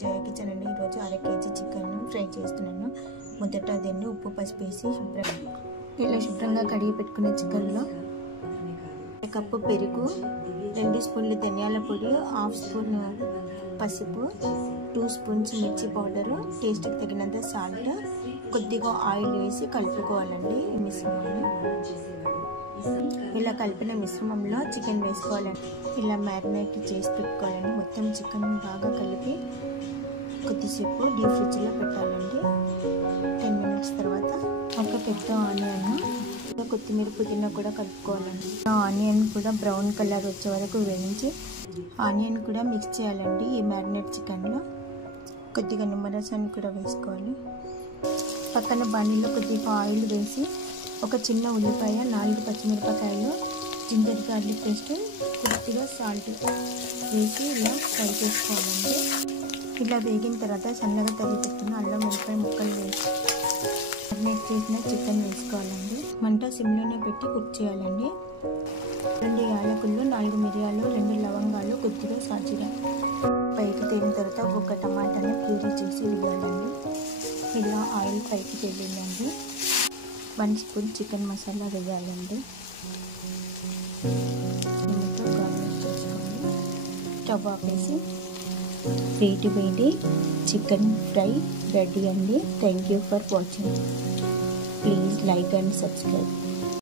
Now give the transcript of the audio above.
జయ kitchen అండి. ఈరోజు 1/2 KG chicken fry చేస్తున్నాను. మొదట దీన్ని ఉప్పు పసుపు వేసి శుభ్రంగా కడిగి పెట్టుకునే చికెన్లో 1 కప్పు పెరుగు, 2 స్పూన్లు ధనియాల పొడి, 1/2 స్పూన్ పసుపు, 2 స్పూన్స్ మిర్చి పౌడరు, టేస్ట్కి తగినంత సాల్ట్, కొద్దిగా ఆయిల్ వేసి కలుపుకోవాలండి. ఈ మిశ్రమాన్ని ఇలా కలిపిన మిశ్రమంలో చికెన్ వేసుకోవాలండి. ఇలా మ్యారినేట్ చేసి పెట్టుకోవాలండి. మొత్తం చికెన్ బాగా కలిపి కొద్దిసేపు డీప్ ఫ్రిడ్జ్లో పెట్టాలండి. 10 మినిట్స్ తర్వాత ఒక పెద్ద ఆనియన్, కొత్తిమీర, పుదీనా కూడా కలుపుకోవాలండి. ఆనియన్ కూడా బ్రౌన్ కలర్ వచ్చే వరకు వేయించి ఆనియన్ కూడా మిక్స్ చేయాలండి. ఈ మ్యారినేట్ చికెన్లో కొద్దిగా నిమ్మరసాన్ని కూడా వేసుకోవాలి. పక్కన బాణీలో కొద్దిగా ఆయిల్ వేసి ఒక చిన్న ఉల్లిపాయ, 4 పచ్చిమిరపకాయలు, జింజర్ గార్లిక్ పేస్ట్, కొద్దిగా సాల్ట్ వేసి ఇలా ఫ్రై చేసుకోవాలండి. ఇలా వేగిన తర్వాత సన్నగా తరిగి పెట్టుకున్న అల్లం వెల్లిపాయ ముక్కలు వేసి మ్యారినేట్ చేసిన చికెన్ వేసుకోవాలండి. మంట సిమ్లోనే పెట్టి కుక్ చేయాలండి. 2 యాలకులు, 4 మిరియాలు, 2 లవంగాలు, కొద్దిగా సాజీరా పైకి తేలిన తర్వాత ఒక్కొక్క టమాటాని ప్యూరీ చేసి వేయాలండి. ఇలా ఆయిల్ పైకి తేలిందండి. 1 స్పూన్ చికెన్ మసాలా వేయాలండి. గార్నిష్ చేసుకోండి. స్టవ్ ఆపేసి వేడి చికెన్ ఫ్రై రెడీ అండి. Thank you for watching. Please like and subscribe.